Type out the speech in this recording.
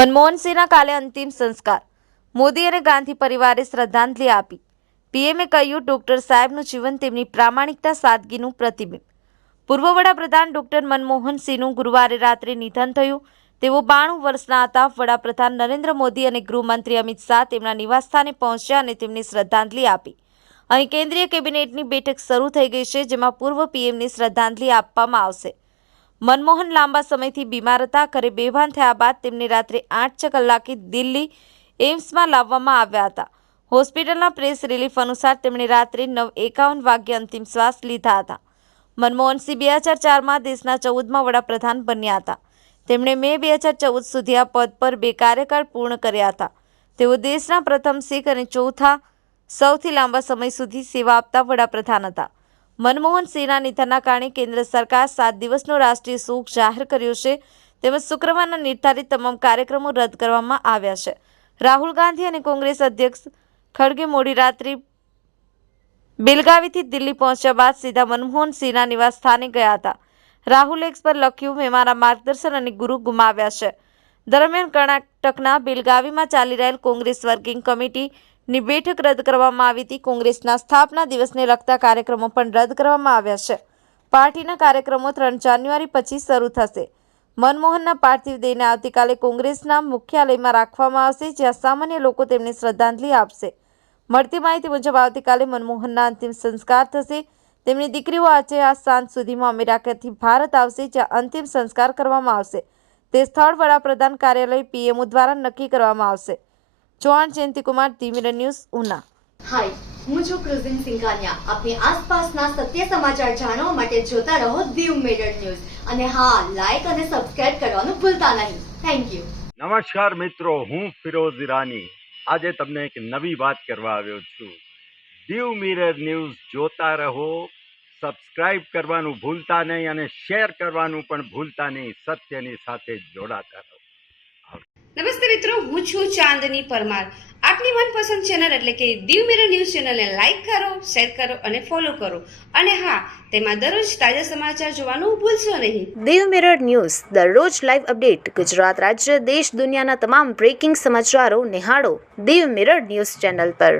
મનમોહન સિંહના કાલે અંતિમ સંસ્કાર. મોદી અને ગાંધી પરિવારે શ્રદ્ધાંજલિ આપી. પીએમએ કહ્યું, ડોક્ટર સાહેબનું જીવન તેમની પ્રામાણિકતા, સાદગીનું પ્રતિબિંબ. પૂર્વ વડાપ્રધાન ડોક્ટર મનમોહન સિંહનું ગુરુવારે રાત્રે નિધન થયું. તેઓ 92 વર્ષના હતા. વડાપ્રધાન નરેન્દ્ર મોદી અને ગૃહમંત્રી અમિત શાહ તેમના નિવાસસ્થાને પહોંચ્યા અને તેમને શ્રદ્ધાંજલિ આપી. અહીં કેન્દ્રીય કેબિનેટની બેઠક શરૂ થઈ ગઈ છે, જેમાં પૂર્વ પીએમની શ્રદ્ધાંજલિ આપવામાં આવશે. મનમોહન લાંબા સમયથી બીમાર હતા. ઘરે બેભાન થયા બાદ તેમને રાત્રે 8 કલાકે દિલ્હી એમ્સમાં લાવવામાં આવ્યા હતા. હોસ્પિટલના પ્રેસ રિલીફ અનુસાર તેમણે રાત્રે 9:51 વાગ્યે અંતિમ શ્વાસ લીધા હતા. મનમોહન સિંહ 2004માં દેશના 14મા વડાપ્રધાન બન્યા હતા. તેમણે મે 2014 સુધી આ પદ પર 2 કાર્યકાળ પૂર્ણ કર્યા હતા. તેઓ દેશના પ્રથમ શીખ અને ચોથા સૌથી લાંબા સમય સુધી સેવા આપતા વડાપ્રધાન હતા. મનમોહન સિંહના નિધનના કારણે કેન્દ્ર સરકાર 7 દિવસનો રાષ્ટ્રીય શોક જાહેર કર્યો છે. તેમજ શુક્રવારના નિર્ધારિત તમામ કાર્યક્રમો રદ કરવામાં આવ્યા છે. રાહુલ ગાંધી અને કોંગ્રેસ અધ્યક્ષ ખડગે મોડી રાત્રે બેલગાવીથી દિલ્હી પહોંચ્યા બાદ સીધા મનમોહન સિંહના નિવાસ સ્થાને ગયા હતા. રાહુલ એક્સ પર લખ્યું, મેં મારા માર્ગદર્શન અને ગુરુ ગુમાવ્યા છે. દરમિયાન કર્ણાટકના બેલગાવીમાં ચાલી રહેલ કોંગ્રેસ વર્કિંગ કમિટીની બેઠક રદ કરવામાં આવી હતી. કોંગ્રેસના સ્થાપના દિવસને લગતા કાર્યક્રમો પણ રદ કરવામાં આવ્યા છે. પાર્ટીના કાર્યક્રમો 3 જાન્યુઆરી પછી શરૂ થશે. મનમોહનના પાર્થિવ દેહને આવતીકાલે કોંગ્રેસના મુખ્યાલયમાં રાખવામાં આવશે, જ્યાં સામાન્ય લોકો તેમને શ્રદ્ધાંજલિ આપશે. મળતી માહિતી મુજબ આવતીકાલે મનમોહનના અંતિમ સંસ્કાર થશે. તેમની દીકરીઓ આજે આ સાંજ સુધીમાં અમેરિકાથી ભારત આવશે, જ્યાં અંતિમ સંસ્કાર કરવામાં આવશે. તે સ્થળ વડાપ્રધાન કાર્યાલય પીએમઓ દ્વારા નક્કી કરવામાં આવશે. Chauhan Jayantikumar, the mirror news, Una. Hi, હું છું ક્રુઝિન સિંઘાનિયા. આપની આસપાસના સત્ય સમાચાર જાણવા માટે જોતા રહો દીવ મિરર ન્યૂઝ. અને હા, લાઈક અને સબસ્ક્રાઇબ કરવાનું ભૂલતા નહીં. Thank you. નમસ્કાર મિત્રો, હું ફિરોઝ ઈરાની. આજે તમને એક નવી વાત કરવા આવ્યો છું. દીવ મિરર ન્યૂઝ જોતા રહો, સબસ્ક્રાઇબ કરવાનું ભૂલતા નહીં અને શેર કરવાનું પણ ભૂલતા નહીં. સત્યની સાથે જોડાતા રહો. નમસ્તે મિત્રો, હું છું ચાંદની પરમાર. આપની મનપસંદ ચેનલ એટલે કે દીવ મિરર ન્યૂઝ ચેનલને લાઈક કરો, શેર કરો અને ફોલો કરો. અને હા, તેમાં દરરોજ તાજા સમાચાર જોવાનું ભૂલશો નહીં. દીવ મિરર ન્યૂઝ દરરોજ લાઈવ અપડેટ. ગુજરાત રાજ્ય, દેશ, દુનિયાના તમામ બ્રેકિંગ સમાચારો નિહાળો દીવ મિરર ન્યૂઝ ચેનલ પર.